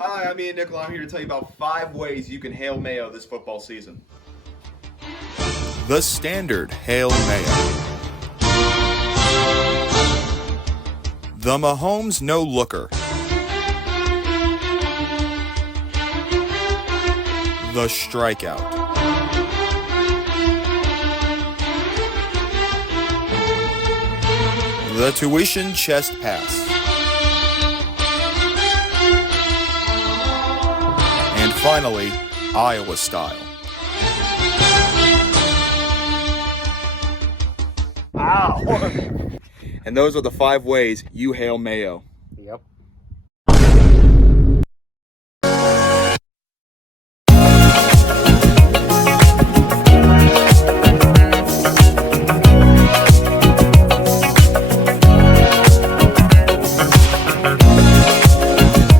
Hi, I'm Ian Nikkel. I'm here to tell you about 5 ways you can hail Mayo this football season. The standard Hail Mayo. The Mahomes no-looker. The strikeout. The tuition chest pass. And finally, Iowa style. Ow! And those are the 5 ways you hail Mayo.